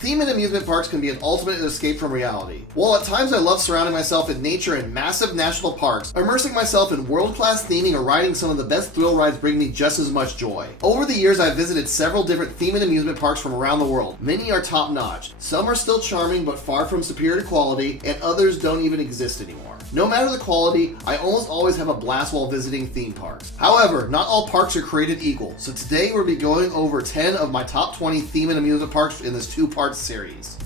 Theme and amusement parks can be an ultimate escape from reality. While at times I love surrounding myself in nature in massive national parks, immersing myself in world-class theming or riding some of the best thrill rides bring me just as much joy. Over the years, I've visited several different theme and amusement parks from around the world. Many are top-notch. Some are still charming but far from superior quality, and others don't even exist anymore. No matter the quality, I almost always have a blast while visiting theme parks. However, not all parks are created equal, so today we'll be going over 10 of my top 20 theme and amusement parks in this two-part series.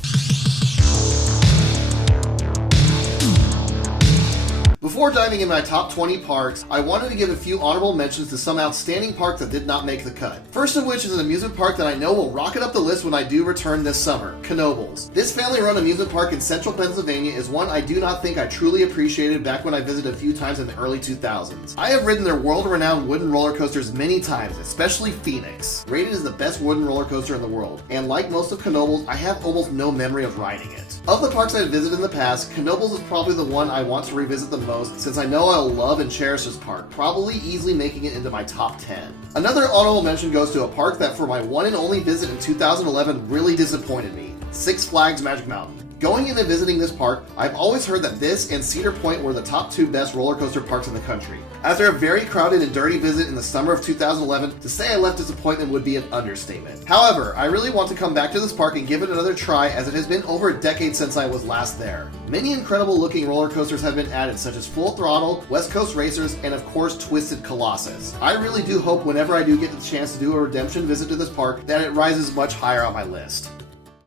Before diving into my top 20 parks, I wanted to give a few honorable mentions to some outstanding parks that did not make the cut. First of which is an amusement park that I know will rocket up the list when I do return this summer, Knott's. This family-run amusement park in central Pennsylvania is one I do not think I truly appreciated back when I visited a few times in the early 2000s. I have ridden their world-renowned wooden roller coasters many times, especially Phoenix, rated as the best wooden roller coaster in the world, and like most of Knott's, I have almost no memory of riding it. Of the parks I've visited in the past, Knott's is probably the one I want to revisit the most, since I know I'll love and cherish this park, probably easily making it into my top 10. Another honorable mention goes to a park that for my one and only visit in 2011 really disappointed me, Six Flags Magic Mountain. Going in and visiting this park, I've always heard that this and Cedar Point were the top two best roller coaster parks in the country. After a very crowded and dirty visit in the summer of 2011, to say I left disappointment would be an understatement. However, I really want to come back to this park and give it another try, as it has been over a decade since I was last there. Many incredible looking roller coasters have been added, such as Full Throttle, West Coast Racers, and of course Twisted Colossus. I really do hope whenever I do get the chance to do a redemption visit to this park that it rises much higher on my list.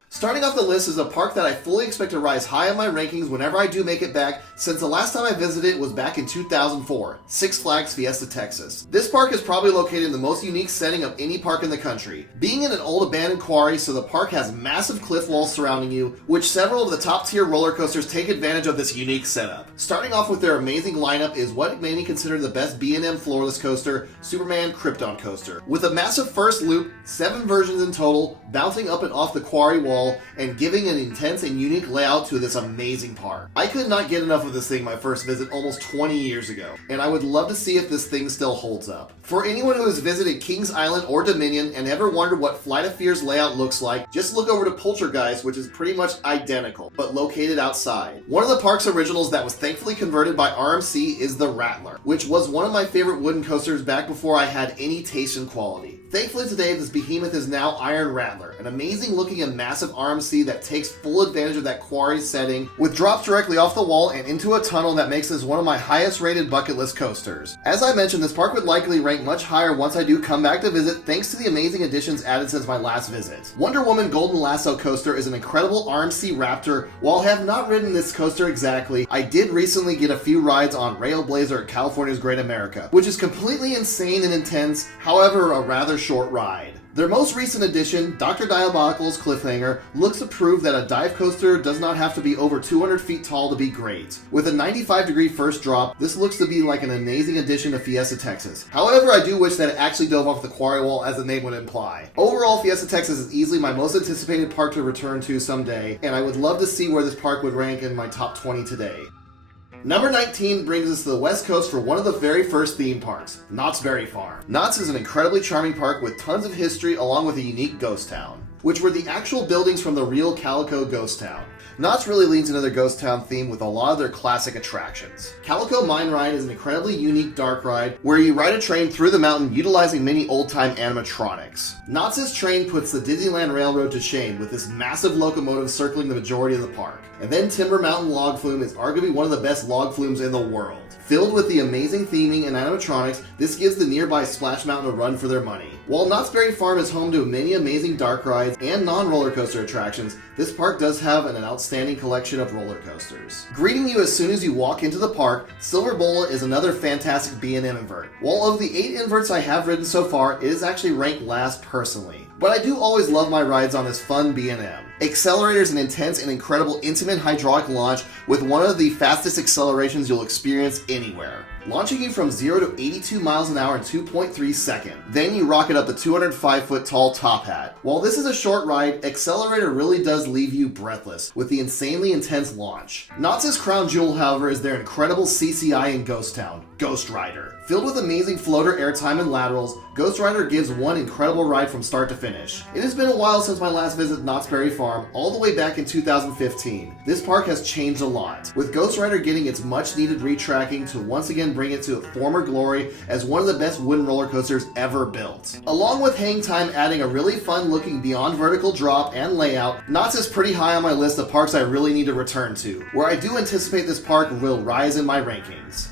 Starting off the list is a park that I fully expect to rise high on my rankings whenever I do make it back, since the last time I visited was back in 2004, Six Flags Fiesta, Texas. This park is probably located in the most unique setting of any park in the country, being in an old abandoned quarry, so the park has massive cliff walls surrounding you, which several of the top tier roller coasters take advantage of this unique setup. Starting off with their amazing lineup is what many consider the best B&M floorless coaster, Superman Krypton Coaster. With a massive first loop, 7 versions in total, bouncing up and off the quarry wall, and giving an intense and unique layout to this amazing park. I could not get enough of this thing my first visit almost 20 years ago, and I would love to see if this thing still holds up. For anyone who has visited Kings Island or Dominion and ever wondered what Flight of Fear's layout looks like, just look over to Poltergeist, which is pretty much identical, but located outside. One of the park's originals that was thankfully converted by RMC is the Rattler, which was one of my favorite wooden coasters back before I had any taste in quality. Thankfully today, this behemoth is now Iron Rattler, an amazing looking and massive RMC that takes full advantage of that quarry setting, with drops directly off the wall and into a tunnel that makes this one of my highest rated bucket list coasters. As I mentioned, this park would likely rank much higher once I do come back to visit, thanks to the amazing additions added since my last visit. Wonder Woman Golden Lasso Coaster is an incredible RMC Raptor. While I have not ridden this coaster exactly, I did recently get a few rides on Railblazer at California's Great America, which is completely insane and intense, however a rather short ride. Their most recent addition, Dr. Diabolical's Cliffhanger, looks to prove that a dive coaster does not have to be over 200 feet tall to be great. With a 95-degree first drop, this looks to be like an amazing addition to Fiesta, Texas. However, I do wish that it actually dove off the quarry wall as the name would imply. Overall, Fiesta, Texas is easily my most anticipated park to return to someday, and I would love to see where this park would rank in my top 20 today. Number 19 brings us to the West Coast for one of the very first theme parks, Knott's Berry Farm. Knott's is an incredibly charming park with tons of history along with a unique ghost town, which were the actual buildings from the real Calico ghost town. Knott's really leans into their ghost town theme with a lot of their classic attractions. Calico Mine Ride is an incredibly unique dark ride where you ride a train through the mountain utilizing many old-time animatronics. Knott's train puts the Disneyland Railroad to shame with this massive locomotive circling the majority of the park. And then Timber Mountain Log Flume is arguably one of the best log flumes in the world. Filled with the amazing theming and animatronics, this gives the nearby Splash Mountain a run for their money. While Knott's Berry Farm is home to many amazing dark rides and non-roller coaster attractions, this park does have an outstanding collection of roller coasters. Greeting you as soon as you walk into the park, Silver Bola is another fantastic B&M invert. While of the 8 inverts I have ridden so far, it is actually ranked last personally. But I do always love my rides on this fun B&M. Accelerator is an intense and incredible intimate hydraulic launch with one of the fastest accelerations you'll experience anywhere, launching you from 0 to 82 miles an hour in 2.3 seconds. Then you rocket up the 205-foot tall top hat. While this is a short ride, Accelerator really does leave you breathless with the insanely intense launch. Knott's crown jewel, however, is their incredible CCI in Ghost Town, Ghost Rider. Filled with amazing floater airtime and laterals, Ghost Rider gives one incredible ride from start to finish. It has been a while since my last visit to Knott's Berry Farm, all the way back in 2015. This park has changed a lot, with Ghost Rider getting its much needed retracking to once again bring it to former glory as one of the best wooden roller coasters ever built. Along with hang time adding a really fun looking beyond vertical drop and layout, Knott's is pretty high on my list of parks I really need to return to, where I do anticipate this park will rise in my rankings.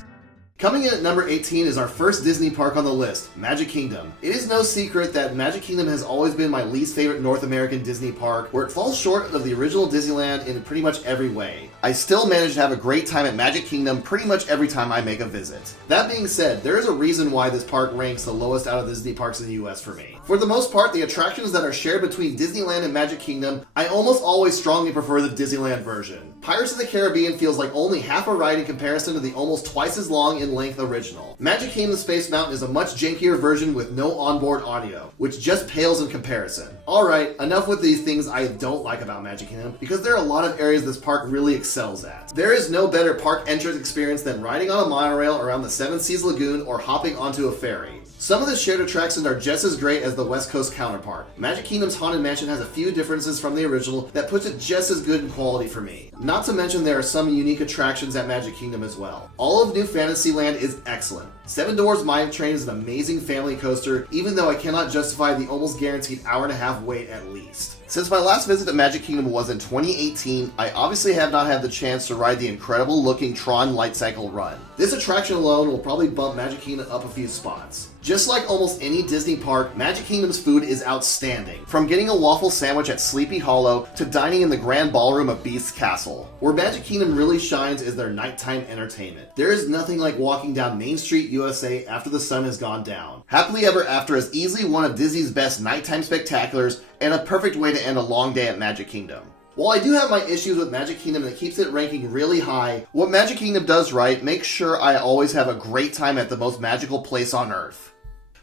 Coming in at number 18 is our first Disney park on the list, Magic Kingdom. It is no secret that Magic Kingdom has always been my least favorite North American Disney park, where it falls short of the original Disneyland in pretty much every way. I still manage to have a great time at Magic Kingdom pretty much every time I make a visit. That being said, there is a reason why this park ranks the lowest out of Disney parks in the US for me. For the most part, the attractions that are shared between Disneyland and Magic Kingdom, I almost always strongly prefer the Disneyland version. Pirates of the Caribbean feels like only half a ride in comparison to the almost twice as long in length original. Magic Kingdom Space Mountain is a much jankier version with no onboard audio, which just pales in comparison. Alright, enough with these things I don't like about Magic Kingdom, because there are a lot of areas this park really excels at. There is no better park entrance experience than riding on a monorail around the Seven Seas Lagoon or hopping onto a ferry. Some of the shared attractions are just as great as the West Coast counterpart. Magic Kingdom's Haunted Mansion has a few differences from the original that puts it just as good in quality for me. Not to mention there are some unique attractions at Magic Kingdom as well. All of New Fantasyland is excellent. Seven Dwarfs Mine Train is an amazing family coaster, even though I cannot justify the almost guaranteed hour-and-a-half wait at least. Since my last visit to Magic Kingdom was in 2018, I obviously have not had the chance to ride the incredible looking Tron Light Cycle run. This attraction alone will probably bump Magic Kingdom up a few spots. Just like almost any Disney park, Magic Kingdom's food is outstanding. From getting a waffle sandwich at Sleepy Hollow to dining in the Grand Ballroom of Beast's Castle. Where Magic Kingdom really shines is their nighttime entertainment. There is nothing like walking down Main Street, USA after the sun has gone down. Happily Ever After is easily one of Disney's best nighttime spectaculars and a perfect way to end a long day at Magic Kingdom. While I do have my issues with Magic Kingdom that keeps it ranking really high, what Magic Kingdom does right makes sure I always have a great time at the most magical place on Earth.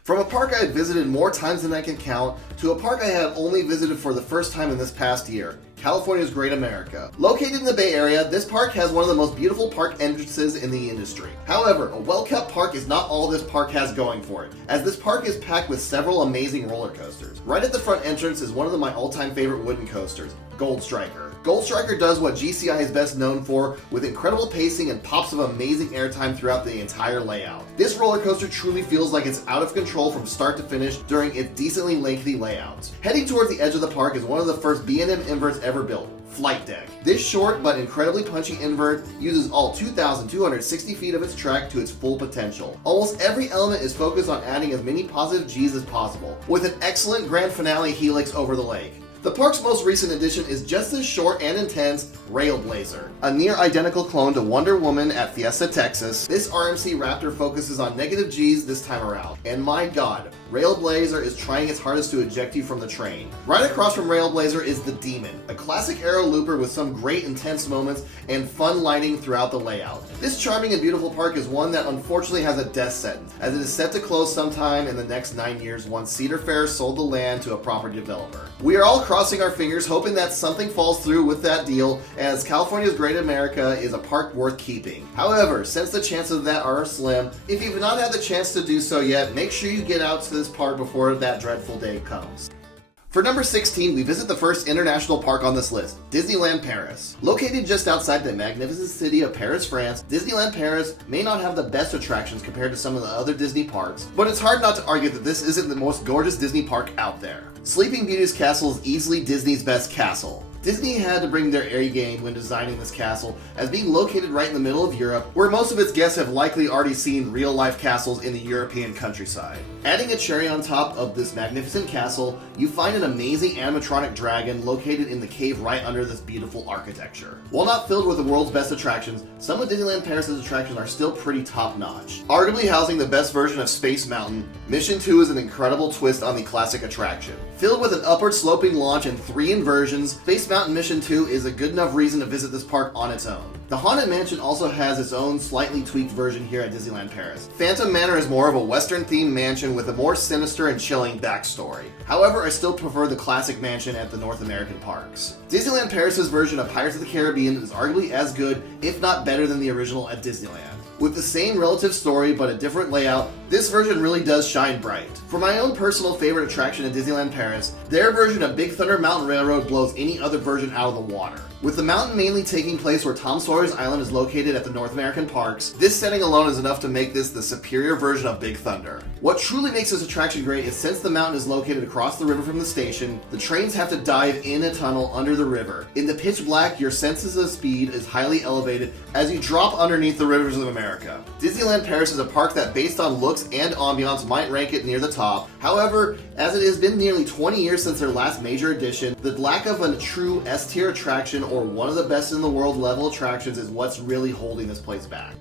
From a park I had visited more times than I can count, to a park I had only visited for the first time in this past year, California's Great America. Located in the Bay Area, this park has one of the most beautiful park entrances in the industry. However, a well-kept park is not all this park has going for it, as this park is packed with several amazing roller coasters. Right at the front entrance is one of my all-time favorite wooden coasters, Gold Striker. Gold Striker does what GCI is best known for, with incredible pacing and pops of amazing airtime throughout the entire layout. This roller coaster truly feels like it's out of control from start to finish during its decently lengthy layouts. Heading towards the edge of the park is one of the first B&M inverts ever built, Flight Deck. This short but incredibly punchy invert uses all 2,260 feet of its track to its full potential. Almost every element is focused on adding as many positive G's as possible, with an excellent grand finale helix over the lake. The park's most recent addition is just as short and intense, Railblazer. A near-identical clone to Wonder Woman at Fiesta, Texas, this RMC Raptor focuses on negative G's this time around. And my god, Railblazer is trying its hardest to eject you from the train. Right across from Railblazer is the Demon, a classic aero looper with some great intense moments and fun lighting throughout the layout. This charming and beautiful park is one that unfortunately has a death sentence, as it is set to close sometime in the next 9 years once Cedar Fair sold the land to a property developer. We are all crossing our fingers hoping that something falls through with that deal, as California's Great America is a park worth keeping. However, since the chances of that are slim, if you've not had the chance to do so yet, make sure you get out to this park before that dreadful day comes. For number 16, we visit the first international park on this list, Disneyland Paris. Located just outside the magnificent city of Paris, France, Disneyland Paris may not have the best attractions compared to some of the other Disney parks, but it's hard not to argue that this isn't the most gorgeous Disney park out there. Sleeping Beauty's castle is easily Disney's best castle. Disney had to bring their A game when designing this castle, as being located right in the middle of Europe, where most of its guests have likely already seen real-life castles in the European countryside. Adding a cherry on top of this magnificent castle, you find an amazing animatronic dragon located in the cave right under this beautiful architecture. While not filled with the world's best attractions, some of Disneyland Paris' attractions are still pretty top-notch. Arguably housing the best version of Space Mountain, Mission 2 is an incredible twist on the classic attraction. Filled with an upward sloping launch and 3 inversions, Space Mountain Mission 2 is a good enough reason to visit this park on its own. The Haunted Mansion also has its own slightly tweaked version here at Disneyland Paris. Phantom Manor is more of a Western-themed mansion with a more sinister and chilling backstory. However, I still prefer the classic mansion at the North American parks. Disneyland Paris' version of Pirates of the Caribbean is arguably as good, if not better than the original at Disneyland. With the same relative story but a different layout, this version really does shine bright. For my own personal favorite attraction in Disneyland Paris, their version of Big Thunder Mountain Railroad blows any other version out of the water. With the mountain mainly taking place where Tom Sawyer's Island is located at the North American parks, this setting alone is enough to make this the superior version of Big Thunder. What truly makes this attraction great is since the mountain is located across the river from the station, the trains have to dive in a tunnel under the river. In the pitch black, your senses of speed is highly elevated as you drop underneath the rivers of America. Disneyland Paris is a park that based on looks and ambiance might rank it near the top. However, as it has been nearly 20 years since their last major addition, the lack of a true S-tier attraction or one of the best in the world level attractions is what's really holding this place back.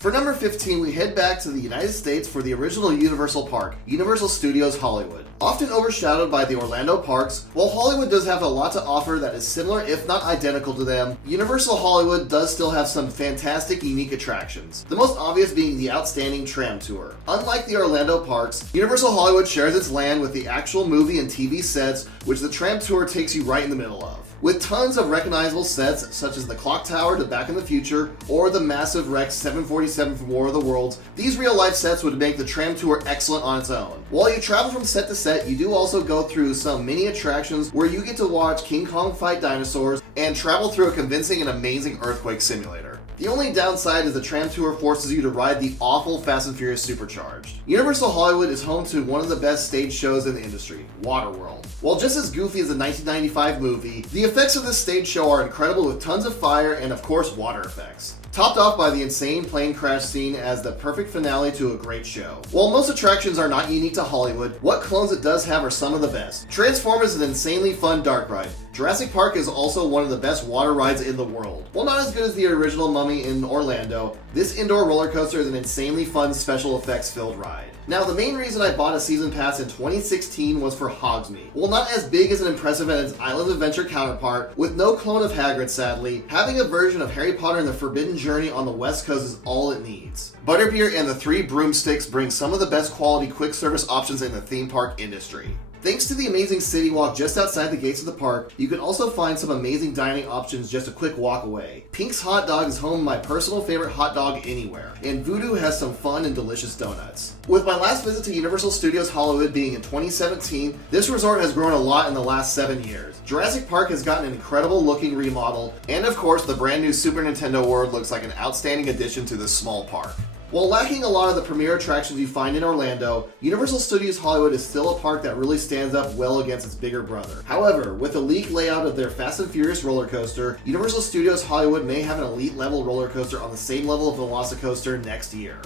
For number 15, we head back to the United States for the original Universal Park, Universal Studios Hollywood. Often overshadowed by the Orlando parks, while Hollywood does have a lot to offer that is similar if not identical to them, Universal Hollywood does still have some fantastic, unique attractions. The most obvious being the outstanding tram tour. Unlike the Orlando parks, Universal Hollywood shares its land with the actual movie and TV sets, which the tram tour takes you right in the middle of. With tons of recognizable sets such as the Clock Tower to Back in the Future or the massive Rex 747 from War of the Worlds, these real-life sets would make the tram tour excellent on its own. While you travel from set to set, you do also go through some mini attractions where you get to watch King Kong fight dinosaurs and travel through a convincing and amazing earthquake simulator. The only downside is the tram tour forces you to ride the awful Fast and Furious Supercharged. Universal Hollywood is home to one of the best stage shows in the industry, Waterworld. While just as goofy as the 1995 movie, the effects of this stage show are incredible with tons of fire and of course water effects. Topped off by the insane plane crash scene as the perfect finale to a great show. While most attractions are not unique to Hollywood, what clones it does have are some of the best. Transformers is an insanely fun dark ride. Jurassic Park is also one of the best water rides in the world. While not as good as the original Mummy in Orlando, this indoor roller coaster is an insanely fun special effects filled ride. Now, the main reason I bought a season pass in 2016 was for Hogsmeade. While not as big as and impressive as its Island Adventure counterpart, with no clone of Hagrid sadly, having a version of Harry Potter and the Forbidden Journey on the West Coast is all it needs. Butterbeer and the Three Broomsticks bring some of the best quality quick service options in the theme park industry. Thanks to the amazing city walk just outside the gates of the park, you can also find some amazing dining options just a quick walk away. Pink's Hot Dog is home to my personal favorite hot dog anywhere, and Voodoo has some fun and delicious donuts. With my last visit to Universal Studios Hollywood being in 2017, this resort has grown a lot in the last 7 years. Jurassic Park has gotten an incredible looking remodel, and of course the brand new Super Nintendo World looks like an outstanding addition to this small park. While lacking a lot of the premier attractions you find in Orlando, Universal Studios Hollywood is still a park that really stands up well against its bigger brother. However, with the leak layout of their Fast and Furious roller coaster, Universal Studios Hollywood may have an elite level roller coaster on the same level of Velocicoaster next year.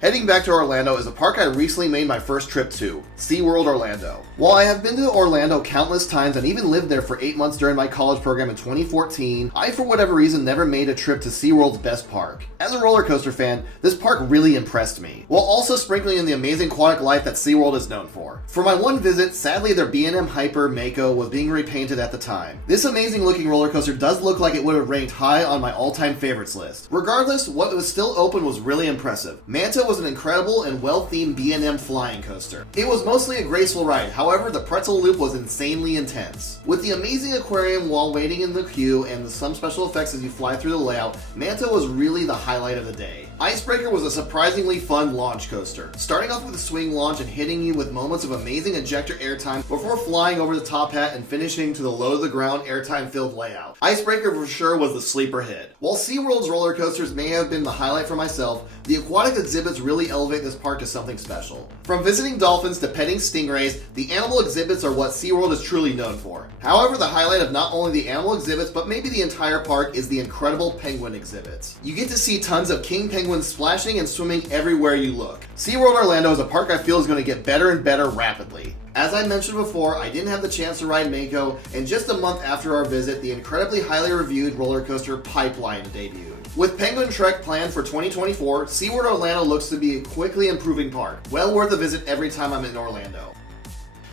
Heading back to Orlando is a park I recently made my first trip to, Seaworld Orlando. While I have been to Orlando countless times and even lived there for 8 months during my college program in 2014, I for whatever reason never made a trip to SeaWorld's best park. As a roller coaster fan, this park really impressed me, while also sprinkling in the amazing aquatic life that SeaWorld is known for. For my one visit, sadly their B&M Hyper Mako was being repainted at the time. This amazing looking roller coaster does look like it would have ranked high on my all-time favorites list. Regardless, what was still open was really impressive. Manta was an incredible and well-themed B&M flying coaster. It was mostly a graceful ride, however the pretzel loop was insanely intense. With the amazing aquarium while waiting in the queue and some special effects as you fly through the layout, Manta was really the highlight of the day. Icebreaker was a surprisingly fun launch coaster, starting off with a swing launch and hitting you with moments of amazing ejector airtime before flying over the top hat and finishing to the low-to-the-ground airtime-filled layout. Icebreaker for sure was the sleeper hit. While SeaWorld's roller coasters may have been the highlight for myself, the aquatic exhibits really elevate this park to something special. From visiting dolphins to petting stingrays, the animal exhibits are what SeaWorld is truly known for. However, the highlight of not only the animal exhibits, but maybe the entire park is the incredible penguin exhibits. You get to see tons of king penguins splashing and swimming everywhere you look. SeaWorld Orlando is a park I feel is going to get better and better rapidly. As I mentioned before, I didn't have the chance to ride Mako, and just a month after our visit, the incredibly highly reviewed roller coaster Pipeline debuted. With Penguin Trek planned for 2024, SeaWorld Orlando looks to be a quickly improving park. Well worth a visit every time I'm in Orlando.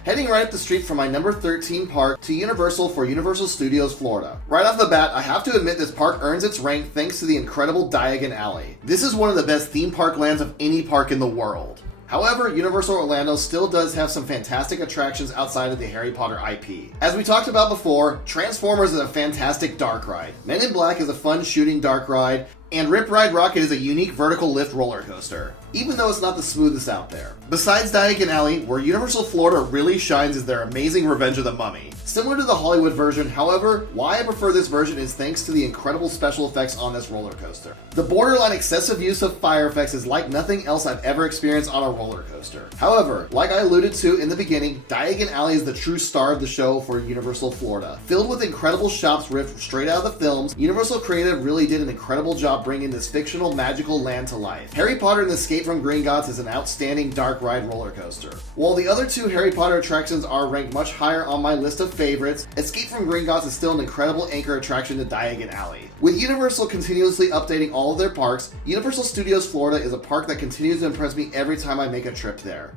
Heading right up the street from my number 13 park to Universal for Universal Studios Florida. Right off the bat, I have to admit this park earns its rank thanks to the incredible Diagon Alley. This is one of the best theme park lands of any park in the world. However, Universal Orlando still does have some fantastic attractions outside of the Harry Potter IP. As we talked about before, Transformers is a fantastic dark ride. Men in Black is a fun shooting dark ride, And Rip Ride Rocket is a unique vertical lift roller coaster, even though it's not the smoothest out there. Besides Diagon Alley, where Universal Florida really shines is their amazing Revenge of the Mummy. Similar to the Hollywood version, however, why I prefer this version is thanks to the incredible special effects on this roller coaster. The borderline excessive use of fire effects is like nothing else I've ever experienced on a roller coaster. However, like I alluded to in the beginning, Diagon Alley is the true star of the show for Universal Florida. Filled with incredible shops ripped straight out of the films, Universal Creative really did an incredible job bringing this fictional magical land to life. Harry Potter and the Escape from Gringotts is an outstanding dark ride roller coaster. While the other two Harry Potter attractions are ranked much higher on my list of favorites, Escape from Gringotts is still an incredible anchor attraction to Diagon Alley. With Universal continuously updating all of their parks, Universal Studios Florida is a park that continues to impress me every time I make a trip there.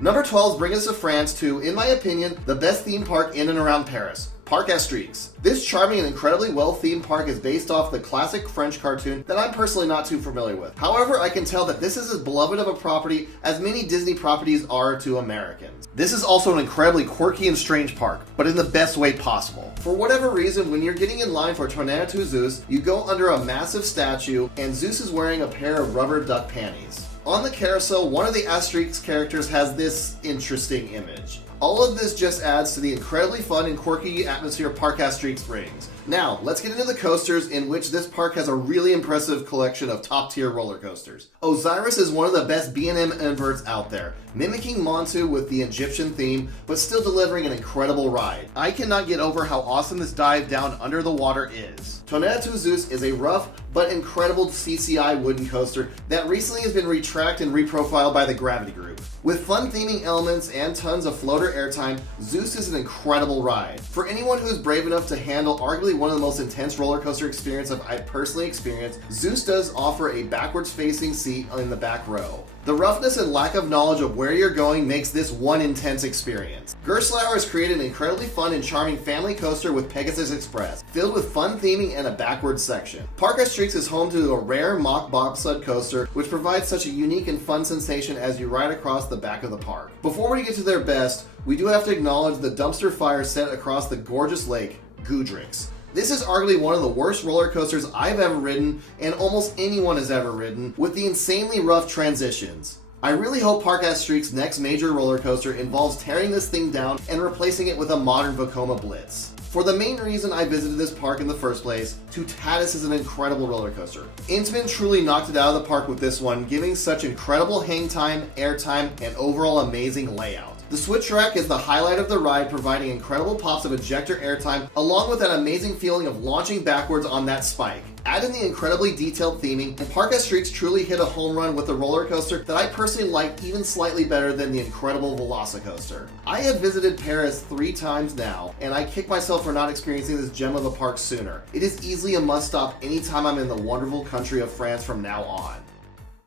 Number 12 brings us to France to, in my opinion, the best theme park in and around Paris, Parc Asterix. This charming and incredibly well-themed park is based off the classic French cartoon that I'm personally not too familiar with. However, I can tell that this is as beloved of a property as many Disney properties are to Americans. This is also an incredibly quirky and strange park, but in the best way possible. For whatever reason, when you're getting in line for Tonnerre to Zeus, you go under a massive statue, and Zeus is wearing a pair of rubber duck panties. On the carousel, one of the Asterix characters has this interesting image. All of this just adds to the incredibly fun and quirky atmosphere Parc Asterix brings. Now, let's get into the coasters, in which this park has a really impressive collection of top-tier roller coasters. Osiris is one of the best B&M inverts out there, mimicking Montu with the Egyptian theme, but still delivering an incredible ride. I cannot get over how awesome this dive down under the water is. Tonnerre to Zeus is a rough but incredible CCI wooden coaster that recently has been retracted and reprofiled by the Gravity Group. With fun theming elements and tons of floater airtime, Zeus is an incredible ride. For anyone who is brave enough to handle arguably one of the most intense roller coaster experiences I've personally experienced, Zeus does offer a backwards facing seat in the back row. The roughness and lack of knowledge of where you're going makes this one intense experience. Gerstlauer has created an incredibly fun and charming family coaster with Pegasus Express, filled with fun theming and a backwards section. Parc Asterix is home to a rare mock bobsled coaster, which provides such a unique and fun sensation as you ride across the back of the park. Before we get to their best, we do have to acknowledge the dumpster fire set across the gorgeous lake, Goudrix. This is arguably one of the worst roller coasters I've ever ridden, and almost anyone has ever ridden, with the insanely rough transitions. I really hope Parc Asterix's next major roller coaster involves tearing this thing down and replacing it with a modern Vekoma Blitz. For the main reason I visited this park in the first place, Toutatis is an incredible roller coaster. Intamin truly knocked it out of the park with this one, giving such incredible hang time, air time, and overall amazing layout. The switch rack is the highlight of the ride, providing incredible pops of ejector airtime, along with that amazing feeling of launching backwards on that spike. Add in the incredibly detailed theming, and Parc Asterix truly hit a home run with the roller coaster that I personally like even slightly better than the incredible Velocicoaster. I have visited Paris 3 times now, and I kick myself for not experiencing this gem of a park sooner. It is easily a must-stop anytime I'm in the wonderful country of France from now on.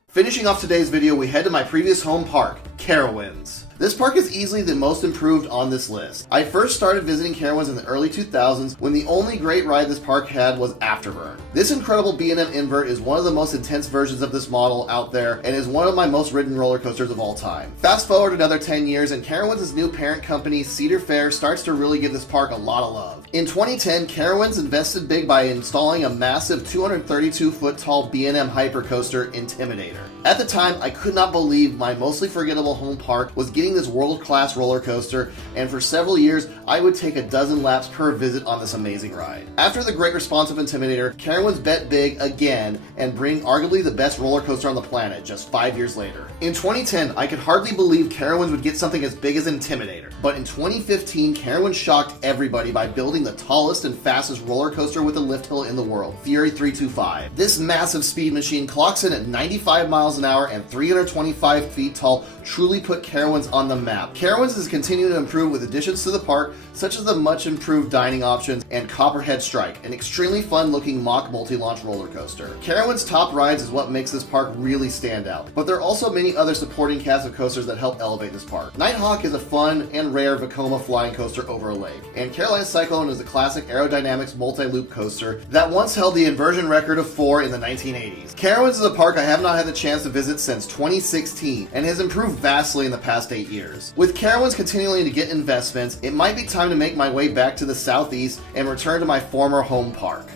Finishing off today's video, we head to my previous home park, Carowinds. This park is easily the most improved on this list. I first started visiting Carowinds in the early 2000s when the only great ride this park had was Afterburn. This incredible B&M invert is one of the most intense versions of this model out there and is one of my most ridden roller coasters of all time. Fast forward another 10 years and Carowinds' new parent company, Cedar Fair, starts to really give this park a lot of love. In 2010, Carowinds invested big by installing a massive 232-foot tall B&M hypercoaster, Intimidator. At the time, I could not believe my mostly forgettable home park was getting this world-class roller coaster, and for several years, I would take a dozen laps per visit on this amazing ride. After the great response of Intimidator, Carowinds bet big again and bring arguably the best roller coaster on the planet just 5 years later. In 2010, I could hardly believe Carowinds would get something as big as Intimidator, but in 2015, Carowinds shocked everybody by building the tallest and fastest roller coaster with a lift hill in the world, Fury 325. This massive speed machine clocks in at 95 miles an hour and 325 feet tall, truly put Carowinds on the map. Carowinds is continuing to improve with additions to the park, such as the much improved dining options and Copperhead Strike, an extremely fun looking mock multi-launch roller coaster. Carowinds' top rides is what makes this park really stand out, but there are also many other supporting cast of coasters that help elevate this park. Nighthawk is a fun and rare Vekoma flying coaster over a lake, and Carolina Cyclone is a classic aerodynamics multi-loop coaster that once held the inversion record of 4 in the 1980s. Carowinds is a park I have not had the chance to visit since 2016 and has improved vastly in the past 8 years. With Carowinds continuing to get investments, it might be time to make my way back to the southeast and return to my former home park.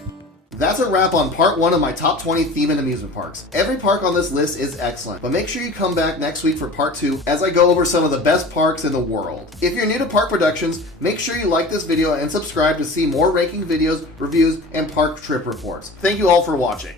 That's a wrap on part 1 of my top 20 theme and amusement parks. Every park on this list is excellent, but make sure you come back next week for part 2 as I go over some of the best parks in the world. If you're new to Park Productions, make sure you like this video and subscribe to see more ranking videos, reviews, and park trip reports. Thank you all for watching.